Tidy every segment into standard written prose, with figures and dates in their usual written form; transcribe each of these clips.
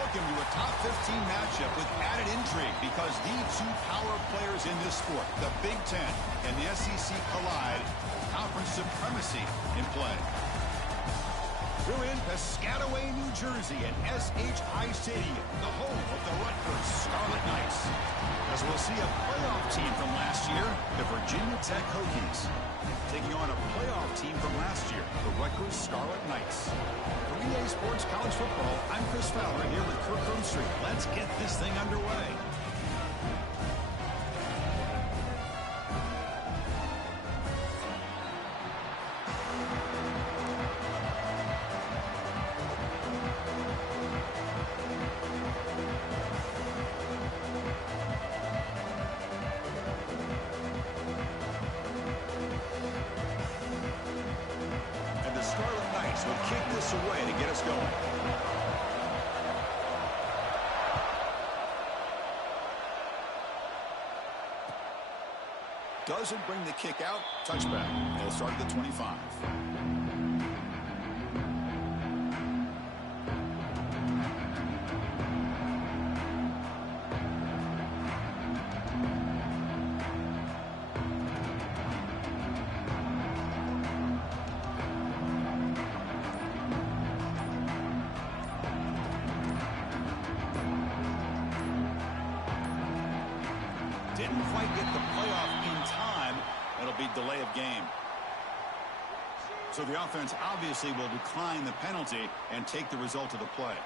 Welcome to a top 15 matchup with added intrigue because the two power players in this sport, the Big Ten and the SEC, collide. Conference supremacy in play. We're in Piscataway, New Jersey at SHI Stadium, the home of the Rutgers Scarlet Knights. As we'll see a playoff team from last year, the Virginia Tech Hokies, taking on a playoff team from last year, the Rutgers Scarlet Knights. For EA Sports College Football, I'm Chris Fowler here with Kirk Street. Let's get this thing underway. Will kick this away to get us going. Doesn't bring the kick out. Touchback. They'll start at the 25. Didn't quite get the playoff in time. It'll be delay of game. So the offense obviously will decline the penalty and take the result of the play.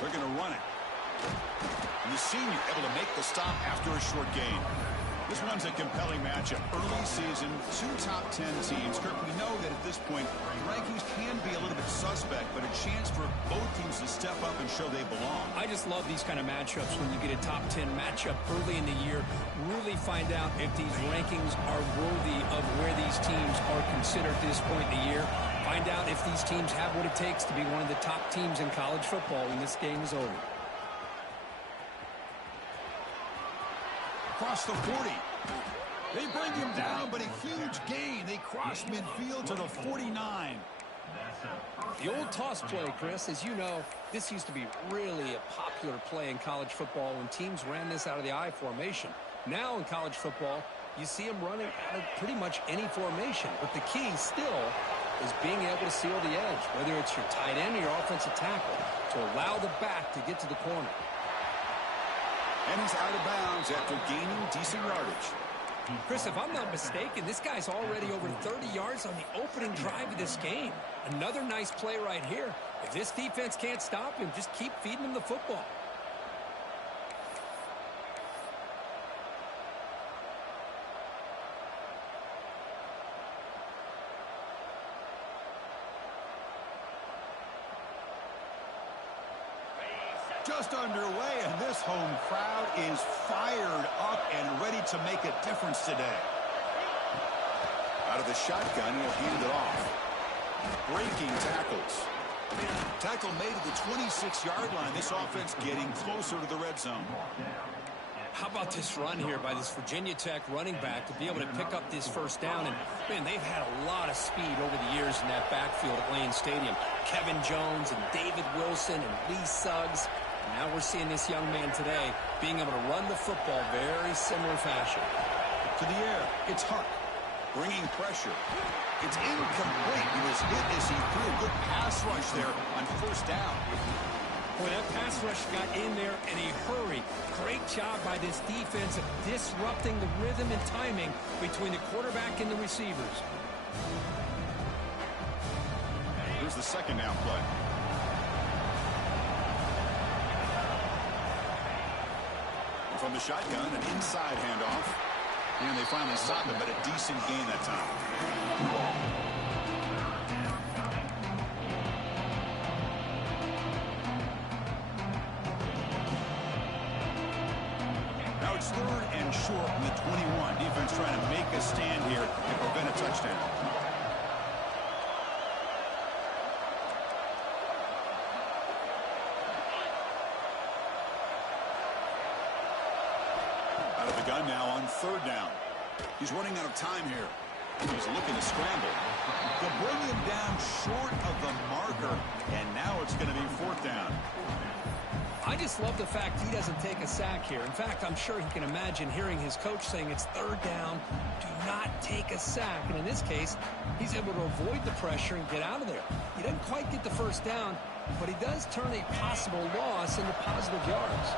They're going to run it. And the senior able to make the stop after a short gain. This one's a compelling matchup. Early season, two top 10 teams. Kirk, we know that at this point, rankings can be a little bit suspect, but a chance for both teams to step up and show they belong. I just love these kind of matchups when you get a top 10 matchup early in the year. Really find out if these rankings are worthy of where these teams are considered at this point in the year. Find out if these teams have what it takes to be one of the top teams in college football when this game is over. Across the 40. They bring him down, but a huge gain. They cross midfield to the 49. The old toss play, Chris, as you know, this used to be really a popular play in college football when teams ran this out of the I formation. Now in college football, you see them running out of pretty much any formation, but the key still is being able to seal the edge, whether it's your tight end or your offensive tackle, to allow the back to get to the corner. And he's out of bounds after gaining decent yardage. Chris, if I'm not mistaken, this guy's already over 30 yards on the opening drive of this game. Another nice play right here. If this defense can't stop him, just keep feeding him the football. Just underway, and this home crowd is fired up and ready to make a difference today. Out of the shotgun, he'll hand it off. Breaking tackles. Tackle made at the 26-yard line. This offense getting closer to the red zone. How about this run here by this Virginia Tech running back to be able to pick up this first down? And, man, they've had a lot of speed over the years in that backfield at Lane Stadium. Kevin Jones and David Wilson and Lee Suggs. Now we're seeing this young man today being able to run the football very similar fashion. To the air, it's Huck, bringing pressure. It's incomplete. He was hit as he threw a good pass rush there on first down. Boy, that pass rush got in there in a hurry. Great job by this defense of disrupting the rhythm and timing between the quarterback and the receivers. Here's the second down play. From the shotgun, an inside handoff. And they finally stop him, but a decent gain that time. Now it's 3rd and short in the 21. Defense trying to make a stand here and prevent a touchdown. Out of the gun now on third down. He's running out of time here. He's looking to scramble. They'll bring him down short of the marker, and now it's going to be fourth down. I just love the fact he doesn't take a sack here. In fact, I'm sure he can imagine hearing his coach saying it's third down, do not take a sack. And in this case, he's able to avoid the pressure and get out of there. He doesn't quite get the first down, but he does turn a possible loss into positive yards.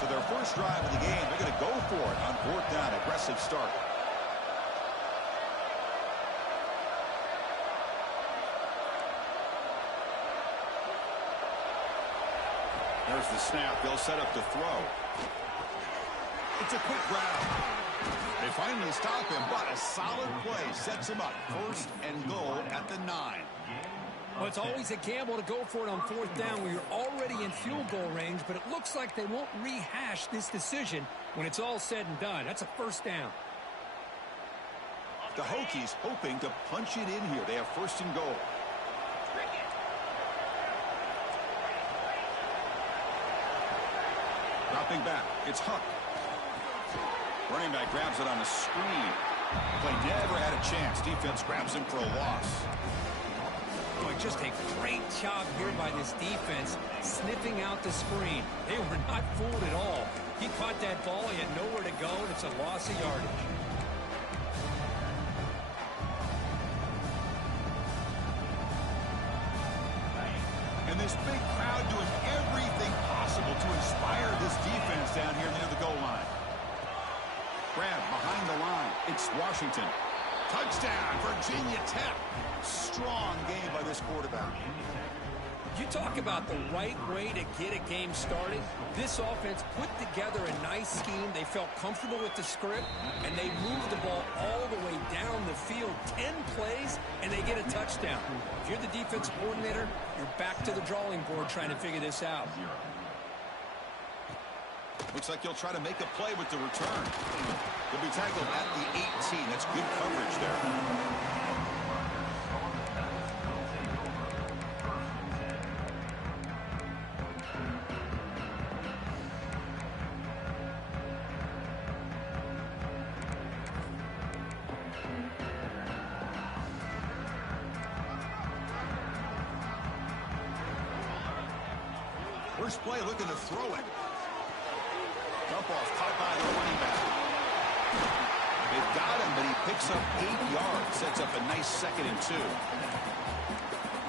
So their first drive of the game, they're going to go for it on fourth down. Aggressive start. There's the snap. They'll set up to throw. It's a quick grab. They finally stop him, but a solid play sets him up. First and goal at the 9. Well, it's always a gamble to go for it on fourth down when you're already in field goal range, but it looks like they won't rehash this decision when it's all said and done. That's a first down. The Hokies hoping to punch it in here. They have first and goal. Dropping back, it's Huck. Running back grabs it on the screen. Play never had a chance. Defense grabs him for a loss. Boy, just a great job here by this defense, sniffing out the screen. They were not fooled at all. He caught that ball, he had nowhere to go, and it's a loss of yardage. And this big crowd doing everything possible to inspire this defense down here near the goal line. Grab behind the line. It's Washington. Touchdown, Virginia Tech. Strong game by this quarterback. You talk about the right way to get a game started. This offense put together a nice scheme. They felt comfortable with the script, and they moved the ball all the way down the field. 10 plays, and they get a touchdown. If you're the defensive coordinator, you're back to the drawing board trying to figure this out. Looks like he'll try to make a play with the return. He'll be tackled at the 18. That's good coverage there. First play looking to throw it. Dump off caught by the running back. They've got him, but he picks up 8 yards. Sets up a nice 2nd and 2.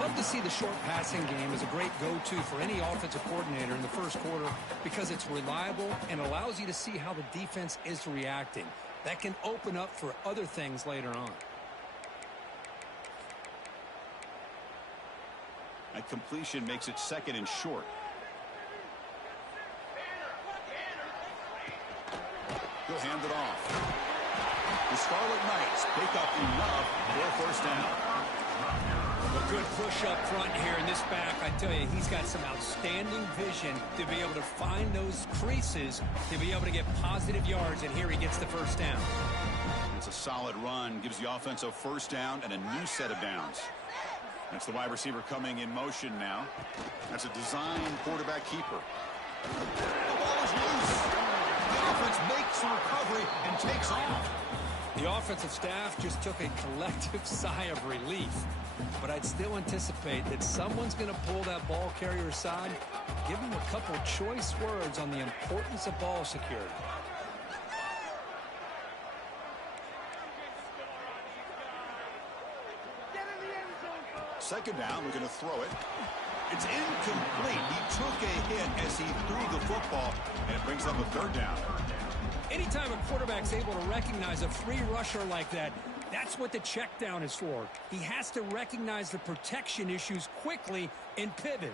Love to see the short passing game as a great go-to for any offensive coordinator in the first quarter because it's reliable and allows you to see how the defense is reacting. That can open up for other things later on. That completion makes it 2nd and short. He'll hand it off. The Scarlet Knights pick up enough for a first down. A good push up front here in this back. I tell you, he's got some outstanding vision to be able to find those creases, to be able to get positive yards, and here he gets the first down. It's a solid run. Gives the offense a first down and a new set of downs. That's the wide receiver coming in motion now. That's a design quarterback keeper. The ball is loose. The offense makes a recovery and takes off. The offensive staff just took a collective sigh of relief. But I'd still anticipate that someone's going to pull that ball carrier aside, give him a couple choice words on the importance of ball security. Second down, we're going to throw it. It's incomplete. He took a hit as he threw the football, and it brings up a third down. Anytime a quarterback's able to recognize a free rusher like that, that's what the check down is for. He has to recognize the protection issues quickly and pivot.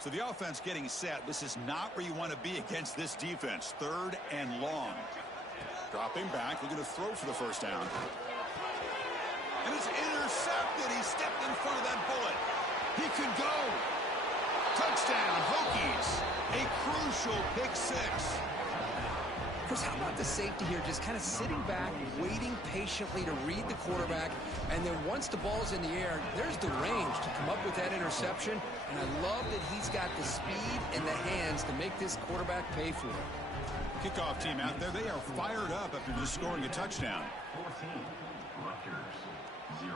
So the offense getting set. This is not where you want to be against this defense. 3rd and long. Dropping back, looking to throw for the first down. And it's intercepted. He stepped in front of that bullet. He could go. Touchdown, Hokies. A crucial pick six. Chris, how about the safety here just kind of sitting back, waiting patiently to read the quarterback, and then once the ball's in the air, there's the range to come up with that interception, and I love that he's got the speed and the hands to make this quarterback pay for it. Kickoff team out there, they are fired up after just scoring a touchdown. 14, Rutgers, 0.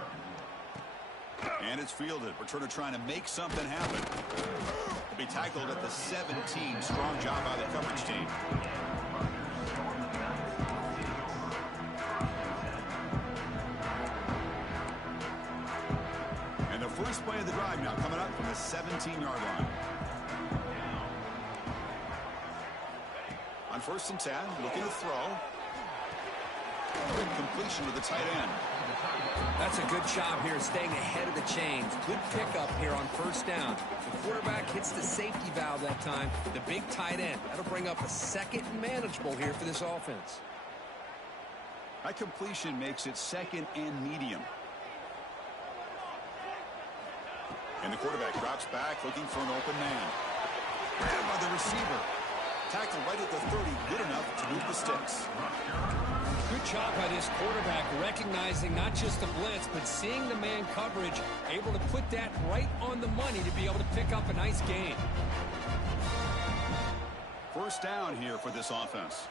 And it's fielded. Returner trying to make something happen. Will be tackled at the 17. Strong job by the coverage team. And the first play of the drive now coming up from the 17-yard line. On 1st and 10, looking to throw. Good completion to the tight end. That's a good job here staying ahead of the chains. Good pickup here on 1st down. The quarterback hits the safety valve that time. The big tight end. That'll bring up a second and manageable here for this offense. That completion makes it second and medium. And the quarterback drops back looking for an open man. Grabbed by the receiver. Tackled right at the 30. Good enough to move the sticks. Good job by this quarterback recognizing not just the blitz, but seeing the man coverage, able to put that right on the money to be able to pick up a nice gain. 1st down here for this offense.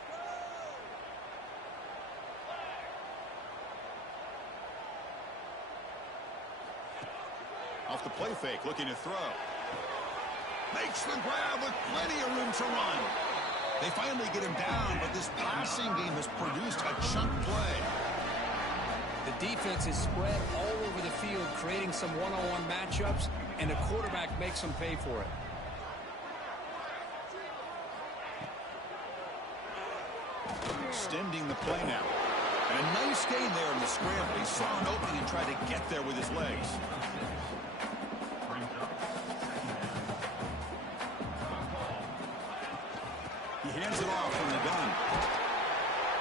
Off the play fake, looking to throw. Makes the grab with plenty of room to run. They finally get him down, but this passing game has produced a chunk play. The defense is spread all over the field, creating some one-on-one matchups, and the quarterback makes them pay for it. Extending the play now. And a nice gain there in the scramble. He saw an opening and tried to get there with his legs. He hands it off from the gun.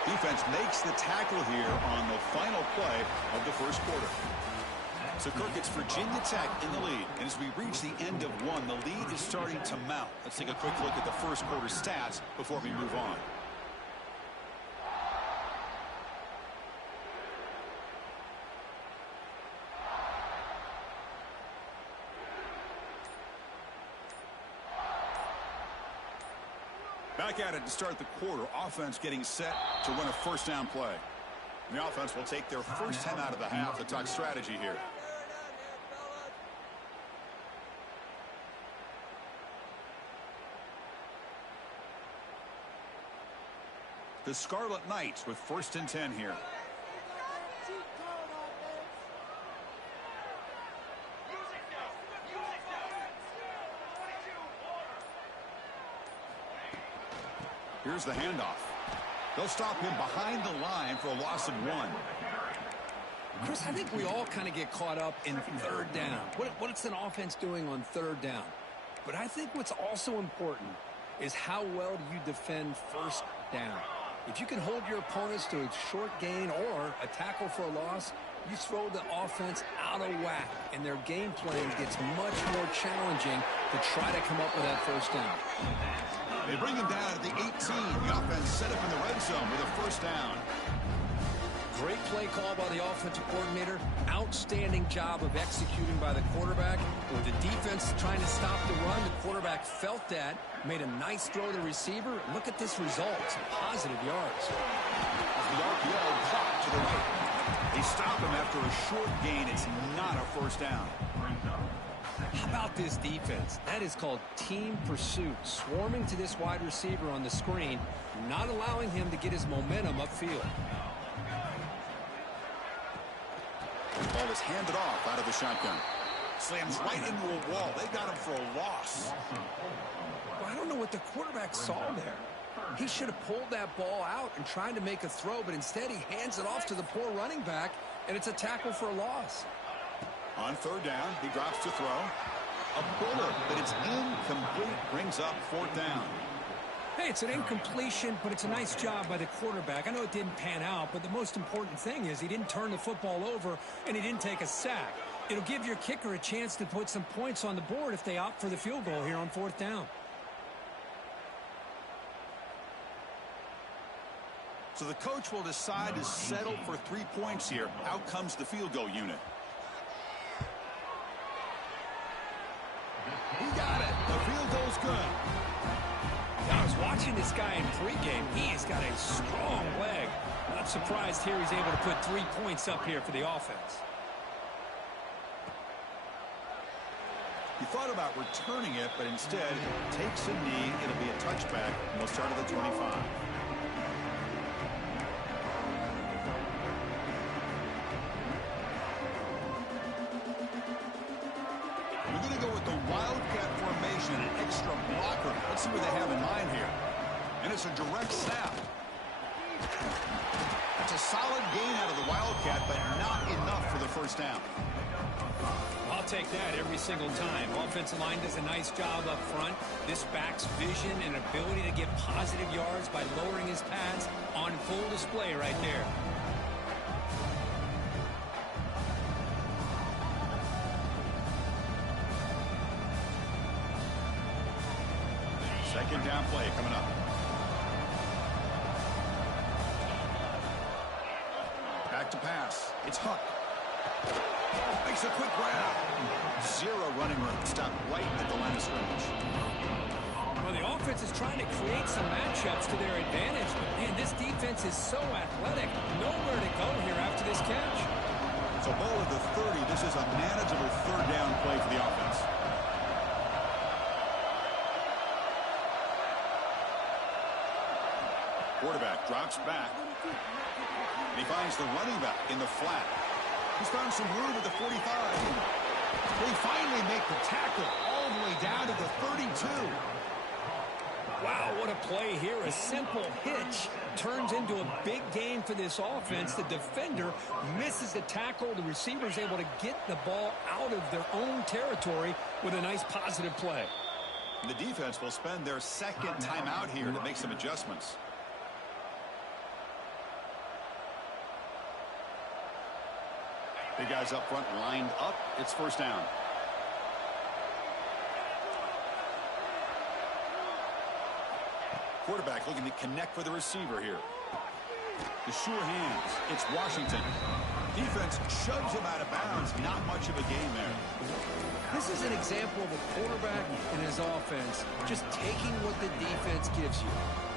Defense makes the tackle here on the final play of the 1st quarter. So, Kirk, it's Virginia Tech in the lead. And as we reach the end of one, the lead is starting to mount. Let's take a quick look at the 1st quarter stats before we move on. Back at it to start the quarter. Offense getting set to run a 1st down play. The offense will take their first 10 out of the half to talk strategy here. The Scarlet Knights with 1st and 10 here. Here's the handoff. They'll stop him behind the line for a loss of 1. Chris, I think we all kind of get caught up in 3rd down. What's an offense doing on 3rd down? But I think what's also important is how well do you defend 1st down. If you can hold your opponents to a short gain or a tackle for a loss, you throw the offense out of whack, and their game plan gets much more challenging to try to come up with that 1st down. They bring him down at the 18. The offense set up in the red zone with a 1st down. Great play call by the offensive coordinator. Outstanding job of executing by the quarterback. With the defense trying to stop the run, the quarterback felt that, made a nice throw to the receiver. Look at this result. Some positive yards. The RPO caught to the right. They stop him after a short gain. It's not a 1st down. How about this defense? That is called team pursuit. Swarming to this wide receiver on the screen, not allowing him to get his momentum upfield. The ball is handed off out of the shotgun. Slams right into a wall. They got him for a loss. Well, I don't know what the quarterback saw there. He should have pulled that ball out and tried to make a throw, but instead he hands it off to the poor running back, and it's a tackle for a loss. On 3rd down, he drops to throw. A bullet, but it's incomplete. Brings up 4th down. Hey, it's an incompletion, but it's a nice job by the quarterback. I know it didn't pan out, but the most important thing is he didn't turn the football over and he didn't take a sack. It'll give your kicker a chance to put some points on the board if they opt for the field goal here on 4th down. So the coach will decide to settle for 3 points here. Out comes the field goal unit. He got it. The field goal's good. I was watching this guy in pregame. He has got a strong leg. Not surprised here he's able to put 3 points up here for the offense. He thought about returning it, but instead takes a knee. It'll be a touchback, and we'll start at the 25. We're going to go with the Wildcat formation, an extra blocker. Let's see what they have in mind here. And it's a direct snap. That's a solid gain out of the Wildcat, but not enough for the first down. I'll take that every single time. Offensive line does a nice job up front. This back's vision and ability to get positive yards by lowering his pads on full display right there. Second down play coming up. Back to pass. It's Huck. Makes a quick grab. Zero running room. Stopped right at the line of scrimmage. Well, the offense is trying to create some matchups to their advantage. But, man, this defense is so athletic. Nowhere to go here after this catch. So ball at the 30. This is a manageable third down play for the offense. Quarterback drops back. And he finds the running back in the flat. He's found some room at the 45. They finally make the tackle all the way down to the 32. Wow, what a play here. A simple hitch turns into a big gain for this offense. The defender misses the tackle. The receiver's able to get the ball out of their own territory with a nice positive play. And the defense will spend their second timeout here to make some adjustments. Big guys up front lined up. It's first down. Quarterback looking to connect with the receiver here. The sure hands. It's Washington. Defense shoves him out of bounds. Not much of a gain there. This is an example of a quarterback and his offense just taking what the defense gives you.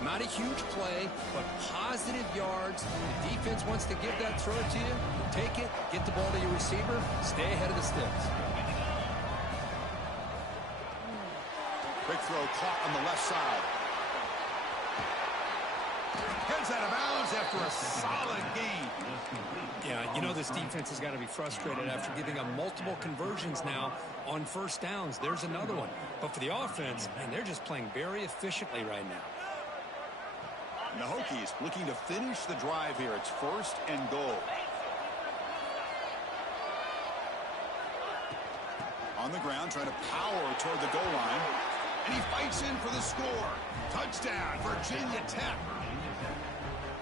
Not a huge play, but positive yards. The defense wants to give that throw to you. Take it, get the ball to your receiver, stay ahead of the sticks. Quick throw caught on the left side. Heads out of bounds after a solid gain. Yeah, you know this defense has got to be frustrated after giving up multiple conversions now on first downs. There's another one. But for the offense, man, they're just playing very efficiently right now. And the Hokies looking to finish the drive here. It's first and goal. On the ground, trying to power toward the goal line. And he fights in for the score. Touchdown, Virginia Tech.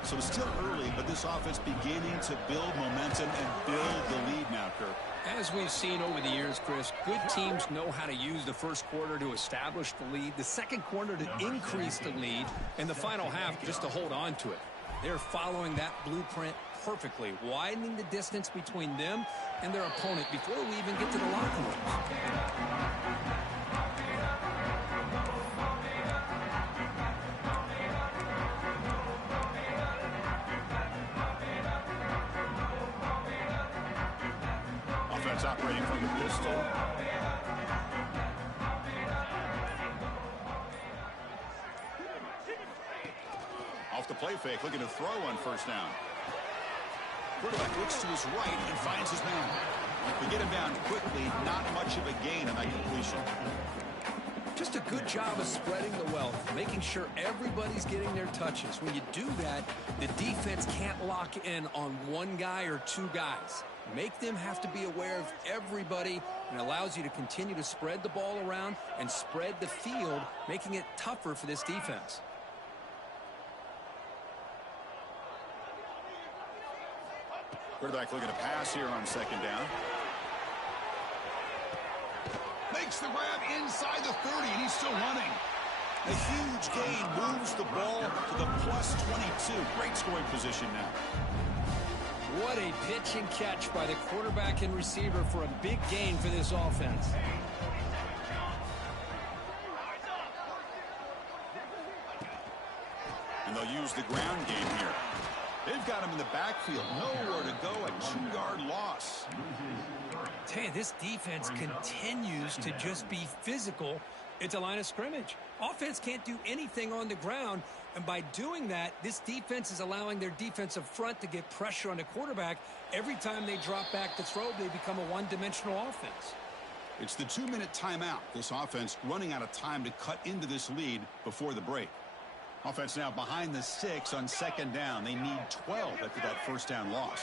So it's still early, but this offense beginning to build momentum and build the lead now, Kirk. As we've seen over the years, Chris, good teams know how to use the first quarter to establish the lead, the second quarter to increase the lead, and the final half just to hold on to it. They're following that blueprint perfectly, widening the distance between them and their opponent before we even get to the locker room. Operating from the pistol. Off the play fake, looking to throw on first down. Quarterback looks to his right and finds his man. We get him down quickly, not much of a gain on that completion. Just a good job of spreading the wealth, making sure everybody's getting their touches. When you do that, the defense can't lock in on one guy or two guys. Make them have to be aware of everybody, and allows you to continue to spread the ball around and spread the field, making it tougher for this defense. Quarterback looking to pass here on second down. Makes the grab inside the 30, and he's still running. A huge gain moves the ball to the plus 22. Great scoring position now. What a pitch and catch by the quarterback and receiver for a big gain for this offense. And they'll use the ground game here. They've got him in the backfield. Nowhere to go. A 2-yard loss. Tell you, this defense continues to just be physical at the line of scrimmage. Offense can't do anything on the ground, and by doing that, this defense is allowing their defensive front to get pressure on the quarterback. Every time they drop back to throw, they become a one-dimensional offense. It's the 2-minute timeout. This offense running out of time to cut into this lead before the break. Offense now behind the 6 on second down. They need 12 after that first down loss.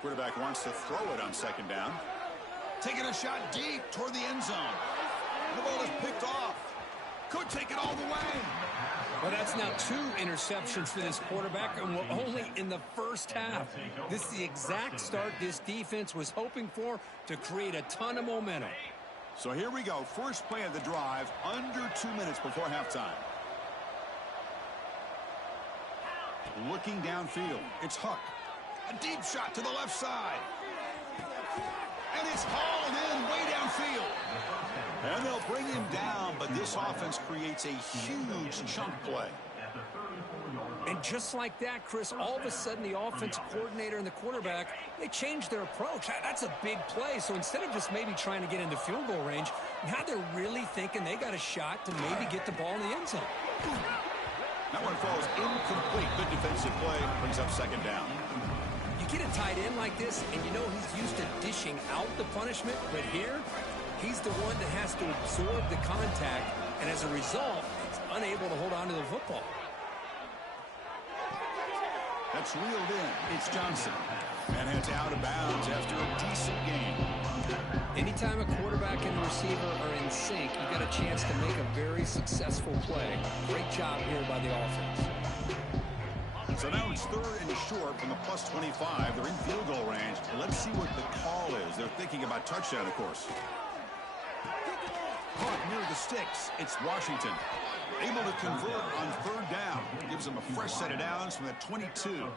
Quarterback wants to throw it on second down. Taking a shot deep toward the end zone. The ball is picked off. Could take it all the way. Well, that's now 2 interceptions for this quarterback, and we're only in the first half. This is the exact start this defense was hoping for to create a ton of momentum. So here we go. First play of the drive, under 2 minutes before halftime. Looking downfield. It's Huck. A deep shot to the left side. And it's hauled in way downfield. And they'll bring him down, but this offense creates a huge chunk play. And just like that, Chris, all of a sudden the offensive coordinator and the quarterback, they changed their approach. That's a big play. So instead of just maybe trying to get into field goal range, now they're really thinking they got a shot to maybe get the ball in the end zone. That one falls incomplete. Good defensive play. Brings up second down. You get a tight end like this, and you know he's used to dishing out the punishment, but here, he's the one that has to absorb the contact, and as a result, he's unable to hold on to the football. That's reeled in. It's Johnson. And heads out of bounds after a decent gain. Anytime a quarterback and a receiver are in sync, you got a chance to make a very successful play. Great job here by the offense. So now it's third and short from the plus 25. They're in field goal range. Let's see what the call is. They're thinking about touchdown, of course. Caught near the sticks. It's Washington. Able to convert on third down. Gives them a fresh set of downs from the 22.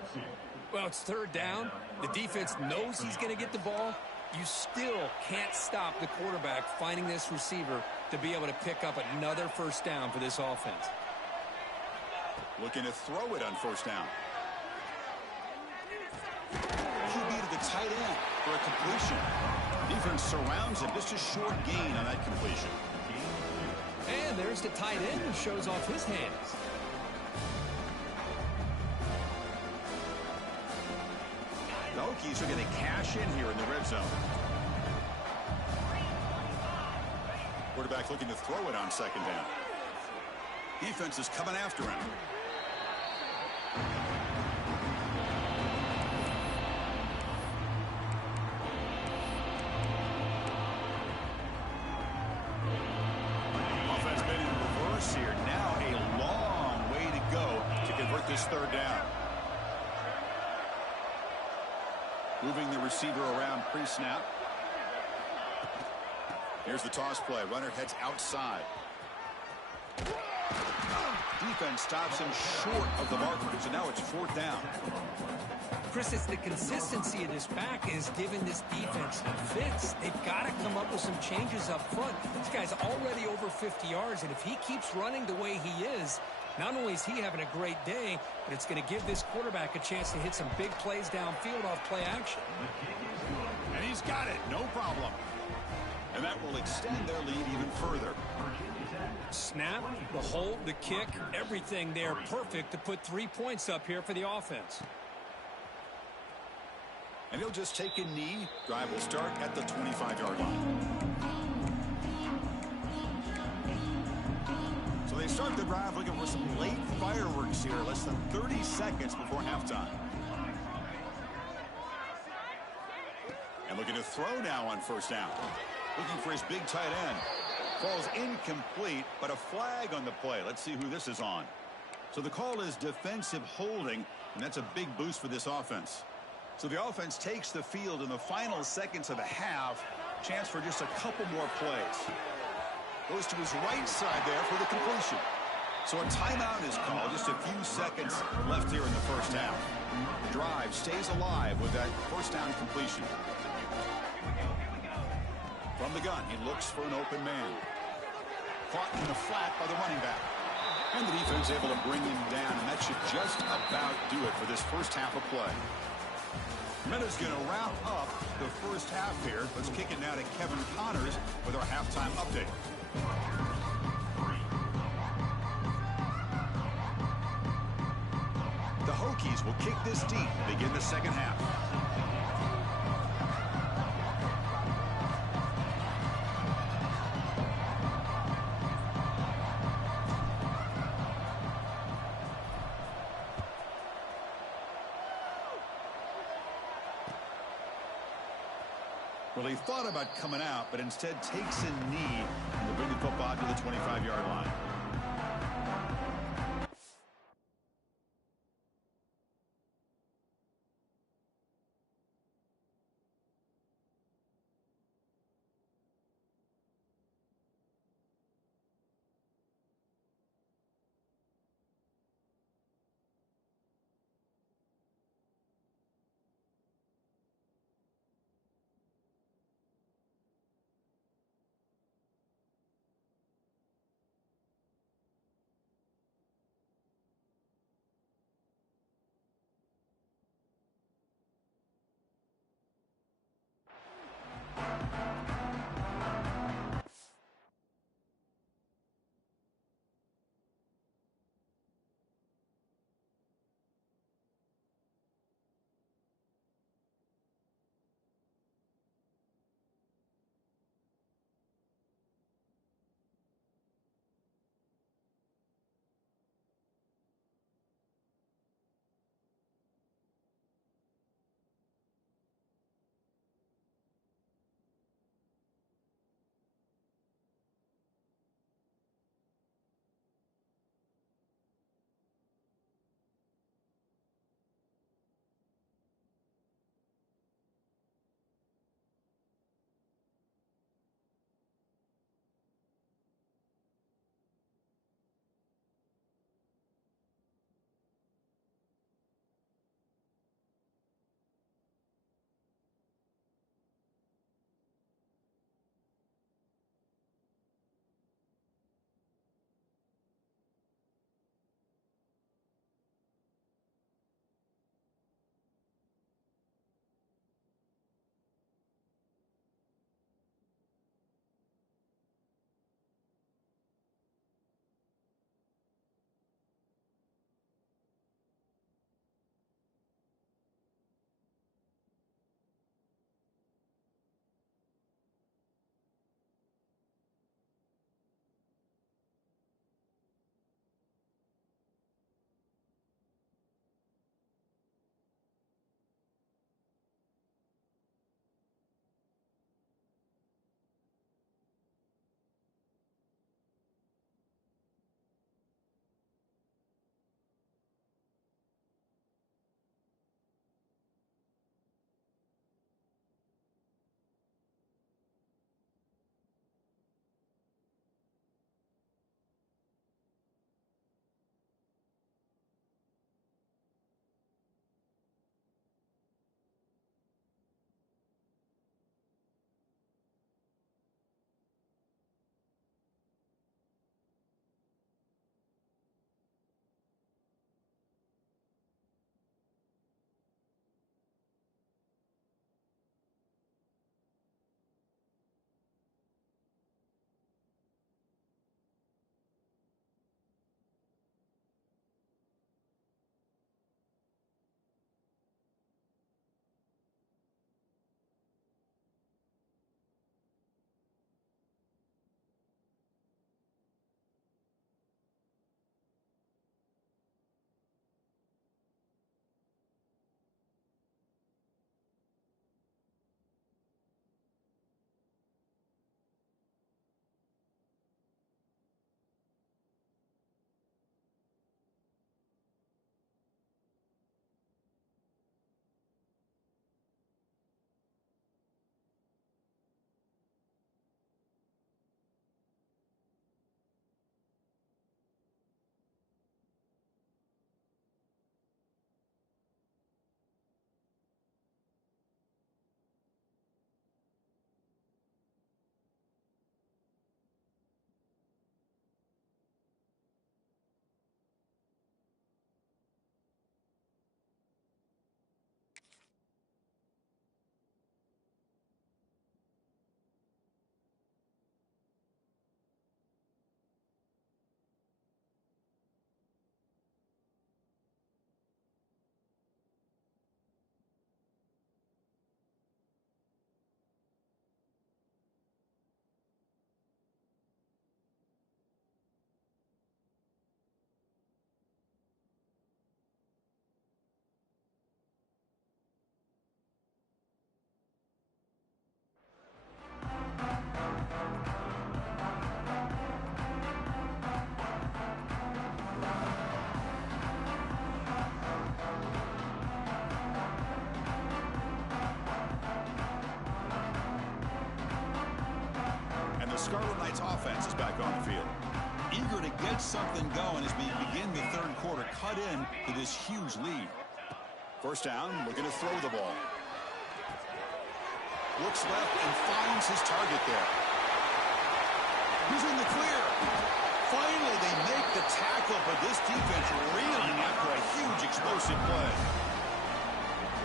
Well, it's third down. The defense knows he's going to get the ball. You still can't stop the quarterback finding this receiver to be able to pick up another first down for this offense. Looking to throw it on first down. QB to the tight end for a completion. Defense surrounds him. Just a short gain on that completion. And there's the tight end who shows off his hands. The Hokies are going to cash in here in the red zone. Quarterback looking to throw it on second down. Defense is coming after him. Offense been in reverse here. Now a long way to go to convert this third down. Moving the receiver around pre-snap. Here's the toss play. Runner heads outside. Defense stops him short of the marker, so now it's fourth down. Chris, it's the consistency of this back is giving this defense fits. They've got to come up with some changes up front. This guy's already over 50 yards, and if he keeps running the way he is, not only is he having a great day, but it's going to give this quarterback a chance to hit some big plays downfield off play action. And he's got it, no problem. And that will extend their lead even further. Snap, the hold, the kick, everything there perfect to put 3 points up here for the offense. And he'll just take a knee. Drive will start at the 25-yard line. So they start the drive looking for some late fireworks here. Less than 30 seconds before halftime. And looking to throw now on first down. Looking for his big tight end. Falls incomplete, but a flag on the play. Let's see who this is on. So the call is defensive holding, and that's a big boost for this offense. So the offense takes the field in the final seconds of the half. Chance for just a couple more plays. Goes to his right side there for the completion. So a timeout is called. Just a few seconds left here in the first half. The drive stays alive with that first down completion. From the gun, he looks for an open man. Caught in the flat by the running back. And the defense able to bring him down, and that should just about do it for this first half of play. Minutes going to wrap up the first half here. Let's kick it now to Kevin Connors with our halftime update. The Hokies will kick this deep to begin the second half. Well, he thought about coming out, but instead takes a knee and will bring the football to the 25-yard line. Scarlet Knights offense is back on the field. Eager to get something going as we begin the third quarter, cut in to this huge lead. First down, looking to throw the ball. Looks left and finds his target there. He's in the clear. Finally, they make the tackle, but this defense reeling after a huge explosive play.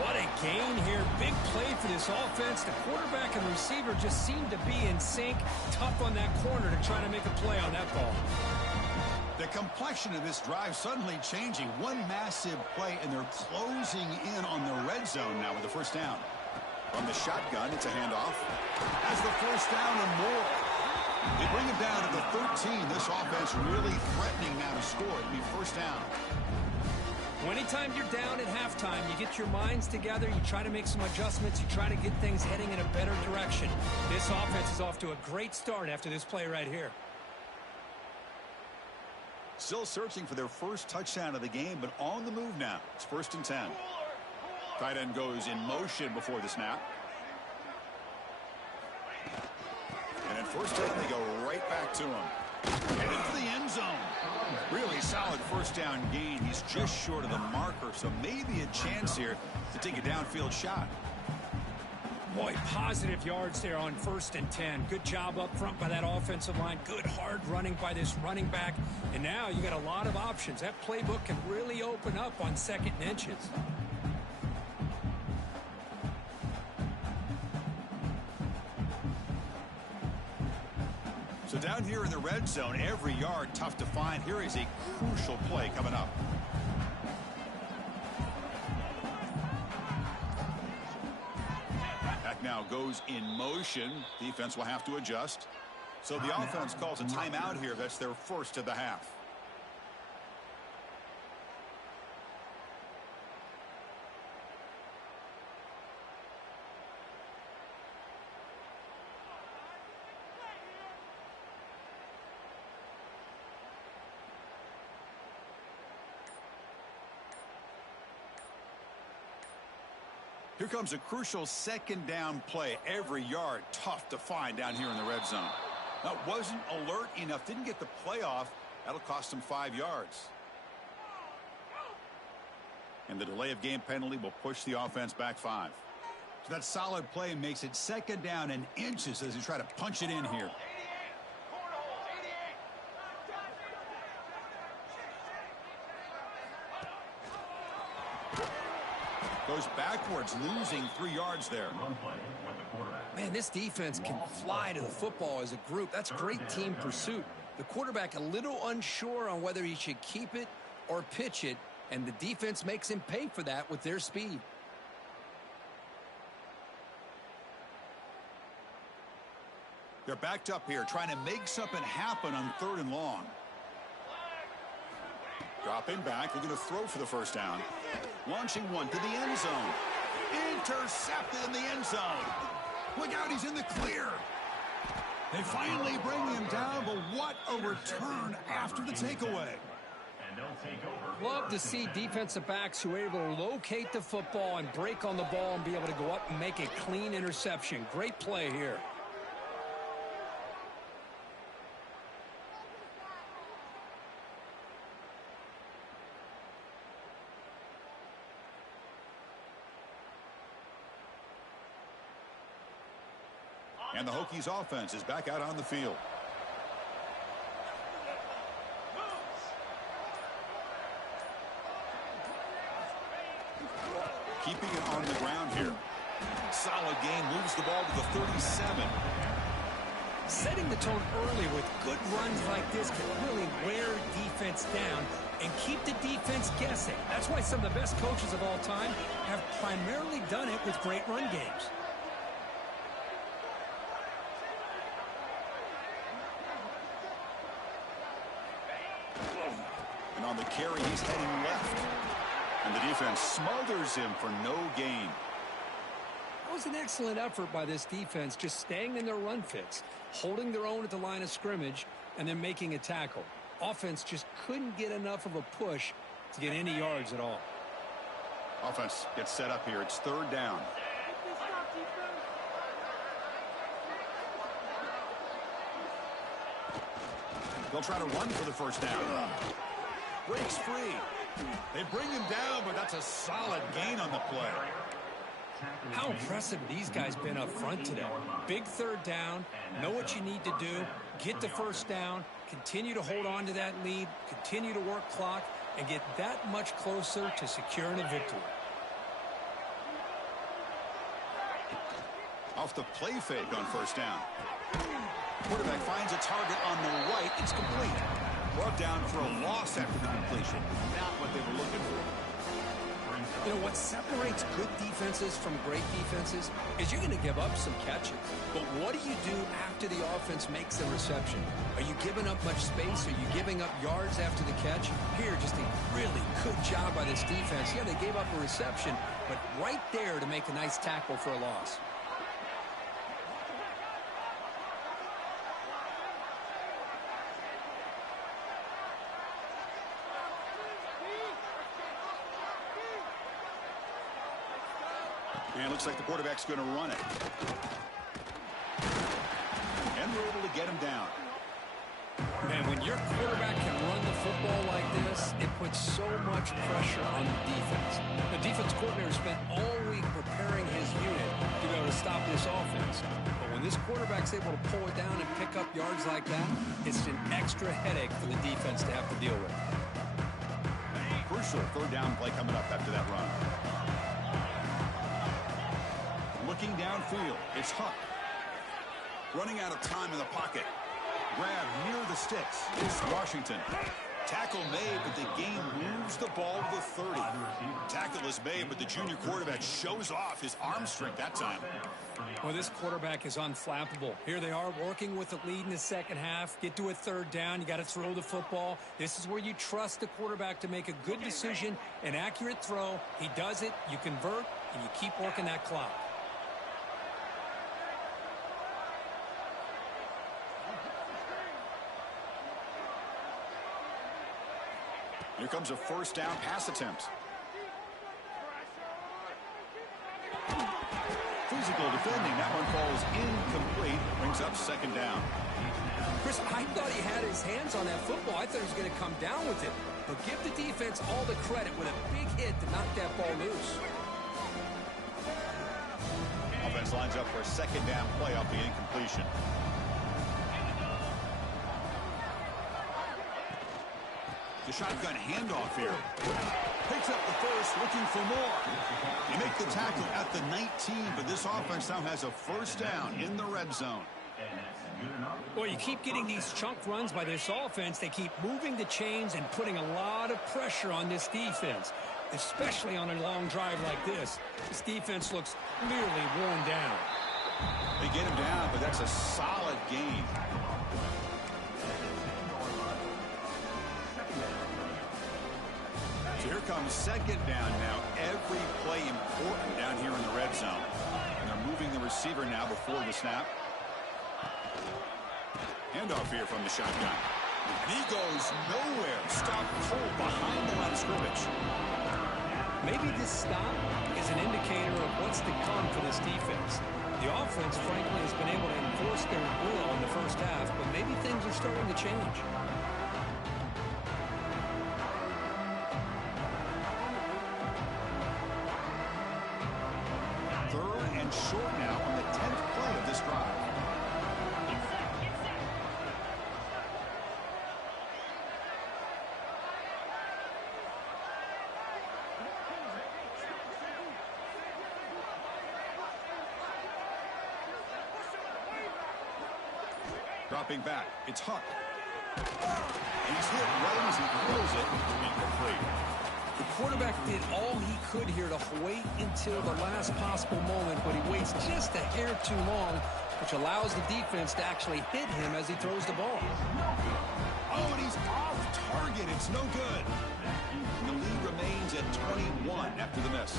What a gain here. Big play for this offense. The quarterback and receiver just seem to be in sync. Tough on that corner to try to make a play on that ball. The complexion of this drive suddenly changing. One massive play, and they're closing in on the red zone now with the first down. From the shotgun, it's a handoff. Has the first down and more. They bring it down to the 13. This offense really threatening now to score. It'll be first down. Well, anytime you're down at halftime, you get your minds together, you try to make some adjustments, you try to get things heading in a better direction. This offense is off to a great start after this play right here. Still searching for their first touchdown of the game, but on the move now. It's first and 10. Tight end goes in motion before the snap. And at first down, they go right back to him. Headed for the end zone. Really solid first down gain. He's just short of the marker, so maybe a chance here to take a downfield shot. Boy, positive yards there on first and 10. Good job up front by that offensive line. Good hard running by this running back. And now you got a lot of options. That playbook can really open up on second and inches. So down here in the red zone, every yard tough to find. Here is a crucial play coming up. Back now goes in motion. Defense will have to adjust. So the offense calls a timeout here. That's their first of the half. Here comes a crucial second down play. Every yard tough to find down here in the red zone. Now, wasn't alert enough. Didn't get the play off. That'll cost him 5 yards. And the delay of game penalty will push the offense back 5. So that solid play makes it second down and inches as he try to punch it in here. Goes backwards, losing 3 yards there. Man, this defense can fly to the football as a group. That's great team pursuit. The quarterback a little unsure on whether he should keep it or pitch it, and the defense makes him pay for that with their speed. They're backed up here, trying to make something happen on third and long. Dropping back, looking to throw for the first down. Launching one to the end zone. Intercepted in the end zone. Look out, he's in the clear. They finally bring him down, but what a return after the takeaway. Love to see defensive backs who are able to locate the football and break on the ball and be able to go up and make a clean interception. Great play here. And the Hokies offense is back out on the field. Keeping it on the ground here. Solid game, moves the ball to the 37. Setting the tone early with good runs like this can really wear defense down and keep the defense guessing. That's why some of the best coaches of all time have primarily done it with great run games. And on the carry, he's heading left. And the defense smothers him for no gain. That was an excellent effort by this defense, just staying in their run fits, holding their own at the line of scrimmage, and then making a tackle. Offense just couldn't get enough of a push to get any yards at all. Offense gets set up here. It's third down. They'll try to run for the first down. Breaks free. They bring him down, but that's a solid gain on the play. How impressive these guys been up front today. Big third down, know what you need to do, get the first down, continue to hold on to that lead, continue to work clock, and get that much closer to securing a victory. Off the play fake on first down. Quarterback finds a target on the right. It's complete. Brought down for a loss after the completion. Not what they were looking for. You know, what separates good defenses from great defenses is you're going to give up some catches. But what do you do after the offense makes the reception? Are you giving up much space? Are you giving up yards after the catch? Here, just a really good job by this defense. Yeah, they gave up a reception, but right there to make a nice tackle for a loss. And it looks like the quarterback's going to run it. And we're able to get him down. Man, when your quarterback can run the football like this, it puts so much pressure on the defense. The defense coordinator spent all week preparing his unit to be able to stop this offense. But when this quarterback's able to pull it down and pick up yards like that, it's an extra headache for the defense to have to deal with. Crucial third down play coming up after that run. Looking downfield, it's Huck. Running out of time in the pocket. Grab near the sticks. It's Washington. Tackle made, but the game moves the ball to the 30. Tackle is made, but the junior quarterback shows off his arm strength that time. Well, this quarterback is unflappable. Here they are working with the lead in the second half. Get to a third down. You got to throw the football. This is where you trust the quarterback to make a good decision, an accurate throw. He does it, you convert, and you keep working that clock. Here comes a first down pass attempt. Physical defending. That one falls incomplete. Brings up second down. Chris, I thought he had his hands on that football. I thought he was going to come down with it. But give the defense all the credit with a big hit to knock that ball loose. Offense lines up for a second down play off the incompletion. The shotgun handoff here. Picks up the first, looking for more. They make the tackle at the 19, but this offense now has a first down in the red zone. Well, you keep getting these chunk runs by this offense. They keep moving the chains and putting a lot of pressure on this defense, especially on a long drive like this. This defense looks clearly worn down. They get him down, but that's a solid gain. So here comes second down now. Every play important down here in the red zone. And they're moving the receiver now before the snap. Handoff here from the shotgun. And he goes nowhere. Stop cold behind the line of scrimmage. Maybe this stop is an indicator of what's to come for this defense. The offense, frankly, has been able to enforce their will in the first half, but maybe things are starting to change. Short now on the 10th play of this drive. Dropping back, it's Huck. He's hit right as he throws it. Incomplete. The quarterback did all he could here to wait until the last possible moment, but he waits just a hair too long, which allows the defense to actually hit him as he throws the ball. Oh, and he's off target. It's no good. And the lead remains at 21 after the miss.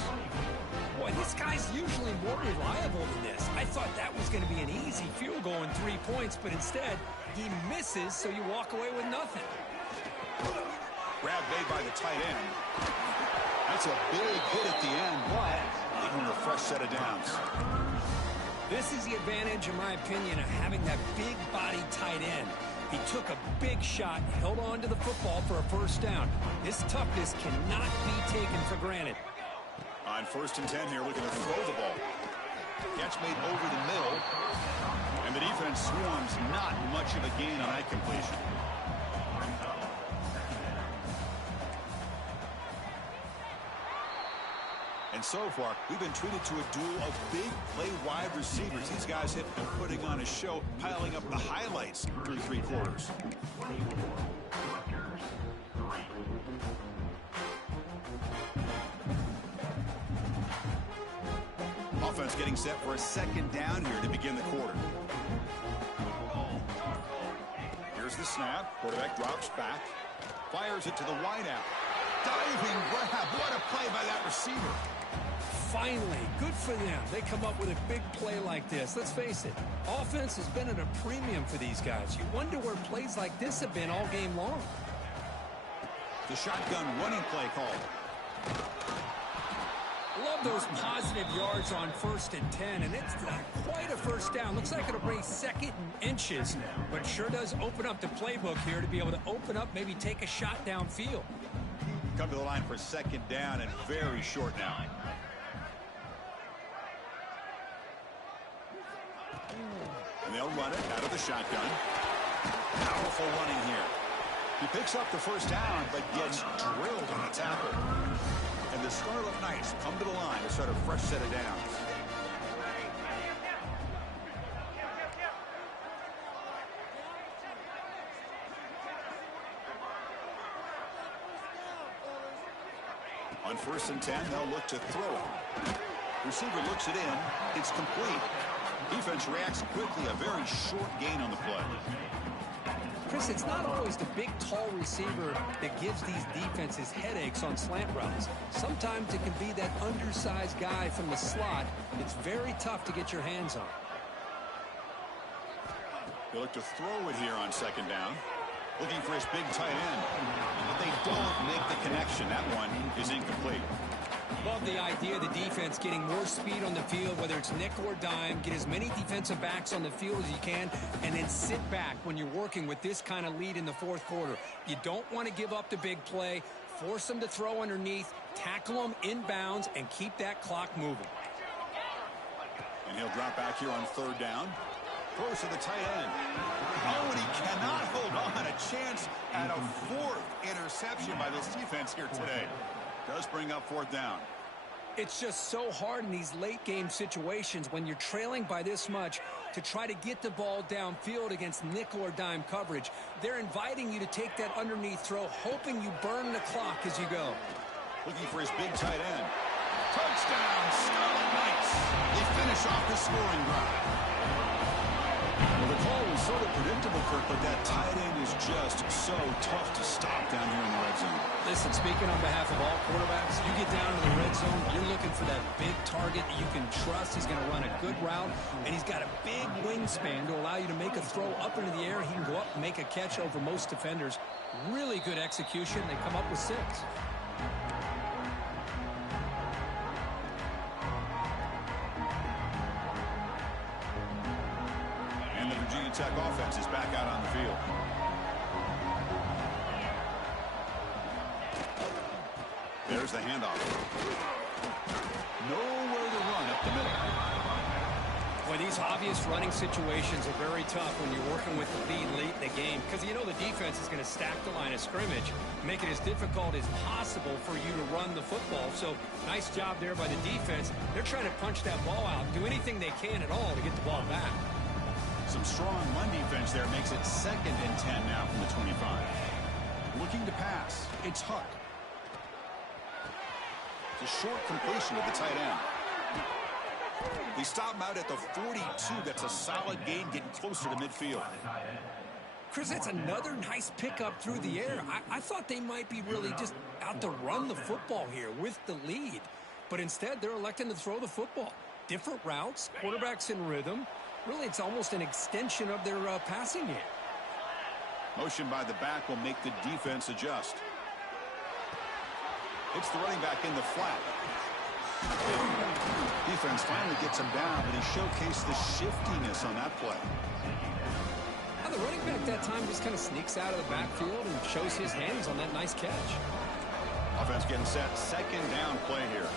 Boy, this guy's usually more reliable than this. I thought that was going to be an easy field goal and 3 points, but instead, he misses, so you walk away with nothing. Grab made by the tight end. That's a big hit at the end, but leaving a fresh set of downs. This is the advantage, in my opinion, of having that big body tight end. He took a big shot, held on to the football for a first down. This toughness cannot be taken for granted. On 1st and 10 here, looking to throw the ball. Catch made over the middle. And the defense swarms, not much of a gain on that completion. And so far, we've been treated to a duel of big play wide receivers. These guys have been putting on a show, piling up the highlights through 3 quarters. Offense getting set for a 2nd down here to begin the quarter. Here's the snap. Quarterback drops back. Fires it to the wideout. Diving grab. What a play by that receiver. Finally, good for them. They come up with a big play like this. Let's face it, offense has been at a premium for these guys. You wonder where plays like this have been all game long. The shotgun running play called. Love those positive yards on 1st and 10, and it's not quite a first down. Looks like it'll bring 2nd and inches, but sure does open up the playbook here to be able to open up, maybe take a shot downfield. Come to the line for 2nd down and very short now. And they'll run it out of the shotgun. Powerful running here. He picks up the first down, but gets drilled on the tackle. And the Scarlet Knights come to the line to start a fresh set of downs. On 1st and 10, they'll look to throw it. Receiver looks it in. It's complete. Defense reacts quickly. A very short gain on the play. Chris, it's not always the big, tall receiver that gives these defenses headaches on slant routes. Sometimes it can be that undersized guy from the slot. It's very tough to get your hands on. They look to throw it here on 2nd down. Looking for his big tight end. But they don't make the connection. That one is incomplete. Love the idea of the defense getting more speed on the field, whether it's nickel or dime. Get as many defensive backs on the field as you can, and then sit back when you're working with this kind of lead in the 4th quarter. You don't want to give up the big play. Force them to throw underneath, tackle them inbounds, and keep that clock moving. And he'll drop back here on 3rd down. Throws to the tight end. Oh, and he cannot hold on. A chance at a 4th interception by this defense here today. Does bring up 4th down. It's just so hard in these late game situations when you're trailing by this much to try to get the ball downfield against nickel or dime coverage. They're inviting you to take that underneath throw, hoping you burn the clock as you go. Looking for his big tight end. Touchdown, Scarlet Knights. They finish off the scoring drive. Well, the call was sort of predictable, Kirk, but that tight end is just so tough to stop down here in the red zone. Listen, speaking on behalf of all quarterbacks, you get down to the red zone, you're looking for that big target that you can trust. He's going to run a good route, and he's got a big wingspan to allow you to make a throw up into the air. He can go up and make a catch over most defenders. Really good execution. They come up with 6. And the Virginia Tech offense is back out on the field. There's the handoff. Nowhere to run up the middle. Well, these obvious running situations are very tough when you're working with the lead late in the game because you know the defense is going to stack the line of scrimmage, make it as difficult as possible for you to run the football. So nice job there by the defense. They're trying to punch that ball out, do anything they can at all to get the ball back. Some strong run defense there makes it 2nd and 10 now from the 25. Looking to pass. It's Huck. It's a short completion of the tight end. They stop him out at the 42. That's a solid gain, getting closer to midfield. Chris, that's another nice pickup through the air. I thought they might be really just out to run the football here with the lead. But instead, they're electing to throw the football. Different routes, quarterbacks in rhythm. Really, it's almost an extension of their passing game. Motion by the back will make the defense adjust. It's the running back in the flat. Defense finally gets him down, but he showcased the shiftiness on that play. Now the running back that time just kind of sneaks out of the backfield and shows his hands on that nice catch. Offense getting set. Second down play here.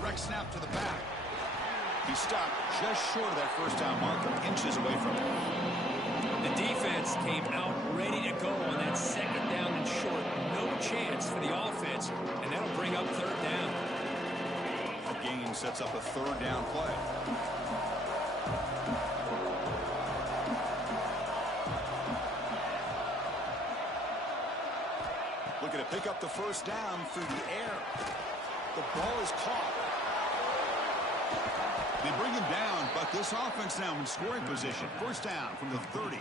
Direct snap to the back. He stopped just short of that first down marker, inches away from it. The defense came out ready to go on that second down and short. No chance for the offense, and that'll bring up third down. A gain sets up a third down play. Looking to pick up the first down through the air. The ball is caught. They bring him down, but this offense now in scoring position. First down from the 30.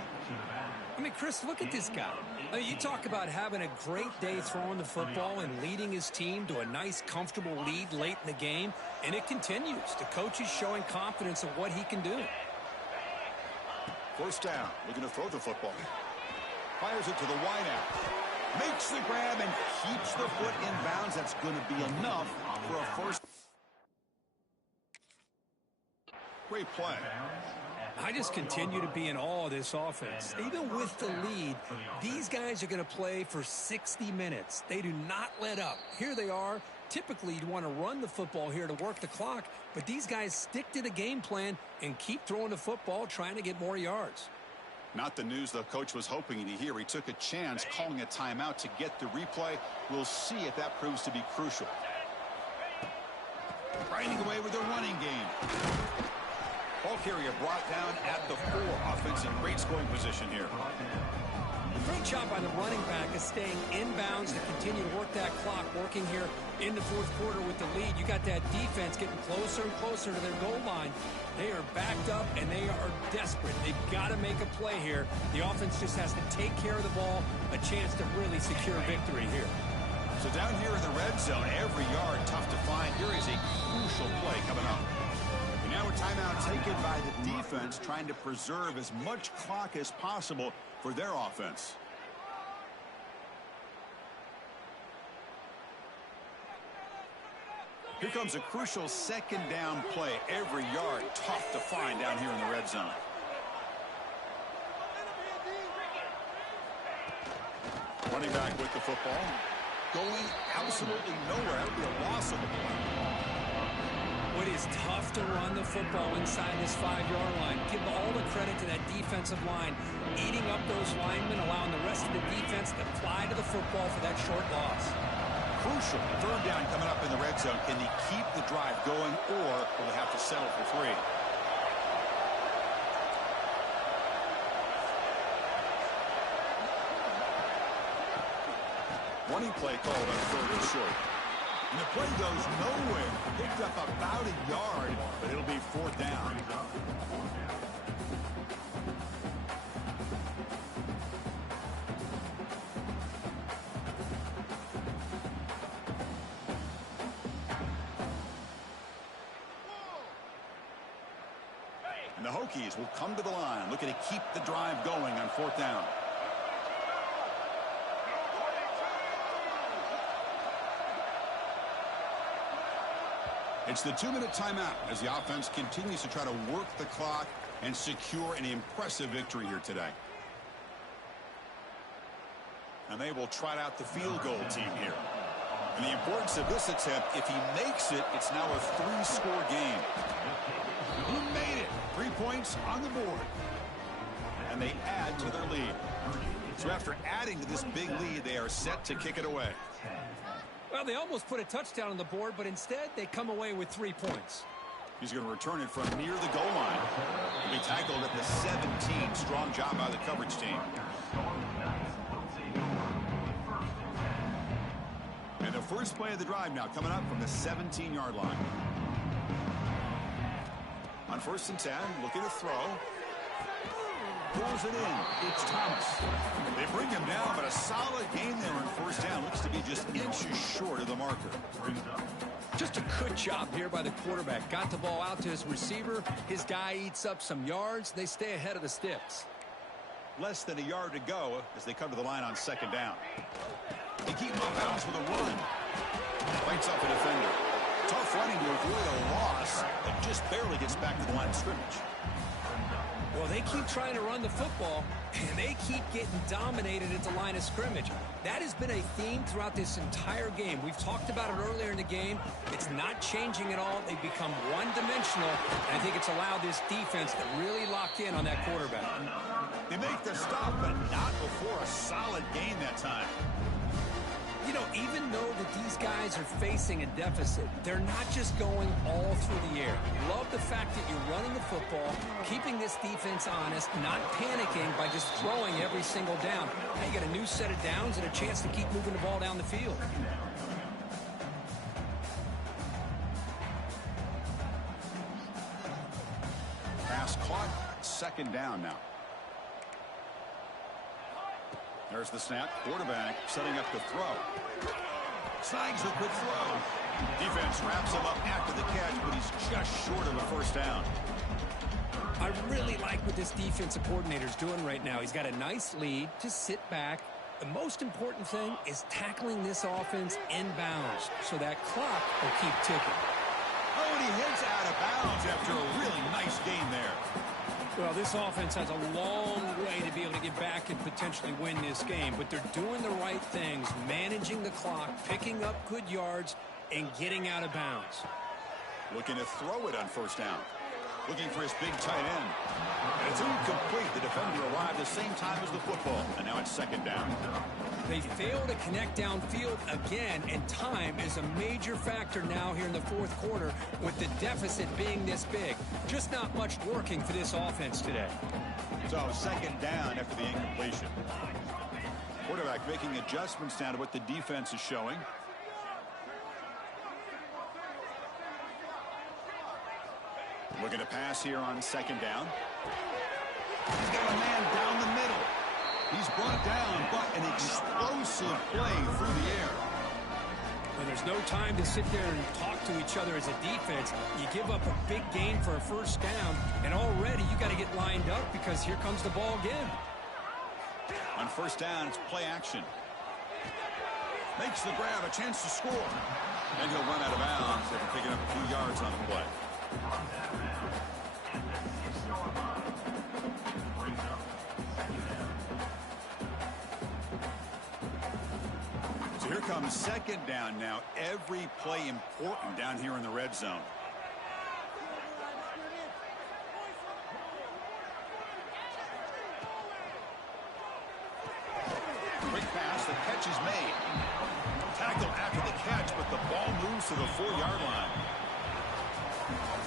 I mean, Chris, look at this guy. I mean, you talk about having a great day throwing the football and leading his team to a nice, comfortable lead late in the game, and it continues. The coach is showing confidence of what he can do. First down, looking to throw the football. Fires it to the wideout. Makes the grab and keeps the foot in bounds. That's going to be enough for a first. Great play. I just continue to be in awe of this offense. Even with the lead, these guys are going to play for 60 minutes. They do not let up. Here they are. Typically, you'd want to run the football here to work the clock, but these guys stick to the game plan and keep throwing the football, trying to get more yards. Not the news the coach was hoping to hear. He took a chance calling a timeout to get the replay. We'll see if that proves to be crucial. Grinding away with the running game. Ball carrier brought down at the 4. Offense in great scoring position here. Great job by the running back of staying inbounds to continue to work that clock, working here in the fourth quarter with the lead. You got that defense getting closer and closer to their goal line. They are backed up, and they are desperate. They've got to make a play here. The offense just has to take care of the ball, a chance to really secure victory here. So down here in the red zone, every yard tough to find. Here is a crucial play coming up. And now a timeout taken by the defense, trying to preserve as much clock as possible for their offense. Here comes a crucial second down play. Every yard tough to find down here in the red zone. Running back with the football. Going absolutely nowhere. That would be a loss of the play. It is tough to run the football inside this 5-yard line. Give all the credit to that defensive line, eating up those linemen, allowing the rest of the defense to fly to the football for that short loss. Crucial third down coming up in the red zone. Can they keep the drive going, or will they have to settle for 3? Running play called on 3rd and short. And the play goes nowhere. Picked up about a yard, but it'll be 4th down. And the Hokies will come to the line, looking to keep the drive going on 4th down. It's the 2-minute timeout as the offense continues to try to work the clock and secure an impressive victory here today. And they will trot out the field goal team here. And the importance of this attempt, if he makes it, it's now a 3-score game. Who made it? 3 points on the board. And they add to their lead. So after adding to this big lead, they are set to kick it away. Well, they almost put a touchdown on the board, but instead they come away with 3 points. He's going to return it from near the goal line. He'll be tackled at the 17. Strong job by the coverage team. And the first play of the drive now coming up from the 17-yard line. On 1st and 10, looking to throw. Pulls it in. It's Thomas. They bring him down, but a solid game there on 1st down. Looks to be just inches short of the marker. Just a good job here by the quarterback. Got the ball out to his receiver. His guy eats up some yards. They stay ahead of the sticks. Less than a yard to go as they come to the line on 2nd down. They keep him off balance with a run. Fights up a defender. Tough running to avoid a loss, but just barely gets back to the line of scrimmage. Well, they keep trying to run the football, and they keep getting dominated at the line of scrimmage. That has been a theme throughout this entire game. We've talked about it earlier in the game. It's not changing at all. They've become one-dimensional, and I think it's allowed this defense to really lock in on that quarterback. They make the stop, but not before a solid gain that time. You know, even though that these guys are facing a deficit, they're not just going all through the air. Love the fact that you're running the football, keeping this defense honest, not panicking by just throwing every single down. Now you got a new set of downs and a chance to keep moving the ball down the field. Pass caught, second down now. There's the snap. Quarterback setting up the throw. Snags the quick throw. Defense wraps him up after the catch, but he's just short of a first down. I really like what this defensive coordinator's doing right now. He's got a nice lead. Just sit back. The most important thing is tackling this offense inbounds so that clock will keep ticking. Oh, and he heads out of bounds after a really nice gain there. Well, this offense has a long way to be able to get back and potentially win this game, but they're doing the right things, managing the clock, picking up good yards, and getting out of bounds. Looking to throw it on first down. Looking for his big tight end. And it's incomplete. The defender arrived the same time as the football, and now it's second down. They fail to connect downfield again, and time is a major factor now here in the fourth quarter with the deficit being this big. Just not much working for this offense today. So second down after the incompletion. Quarterback making adjustments now to what the defense is showing. Looking to pass here on second down. He's got a man down the middle. He's brought down, but an explosive play through the air. Well, there's no time to sit there and talk to each other as a defense. You give up a big gain for a first down, and already you got to get lined up because here comes the ball again. On first down, it's play action. Makes the grab, a chance to score. And he'll run out of bounds after picking up a few yards on the play. So here comes second down now. Every play important down here in the red zone. Quick pass, the catch is made. Tackle after the catch, but the ball moves to the 4-yard line.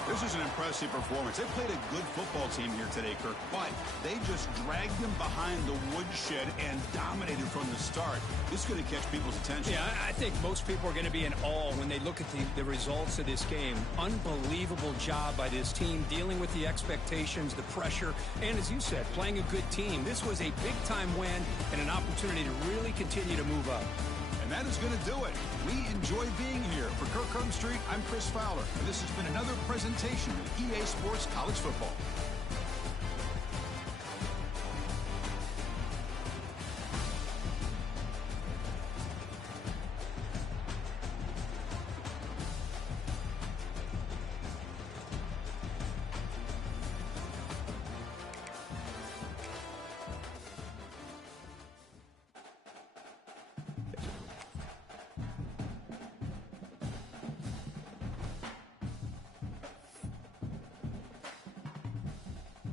This is an impressive performance. They played a good football team here today, Kirk, but they just dragged them behind the woodshed and dominated from the start. This is going to catch people's attention. Yeah, I think most people are going to be in awe when they look at the results of this game. Unbelievable job by this team, dealing with the expectations, the pressure, and as you said, playing a good team. This was a big-time win and an opportunity to really continue to move up. And that is going to do it. We enjoy being here. For Kirk Street, I'm Chris Fowler, and this has been another presentation of EA Sports College Football.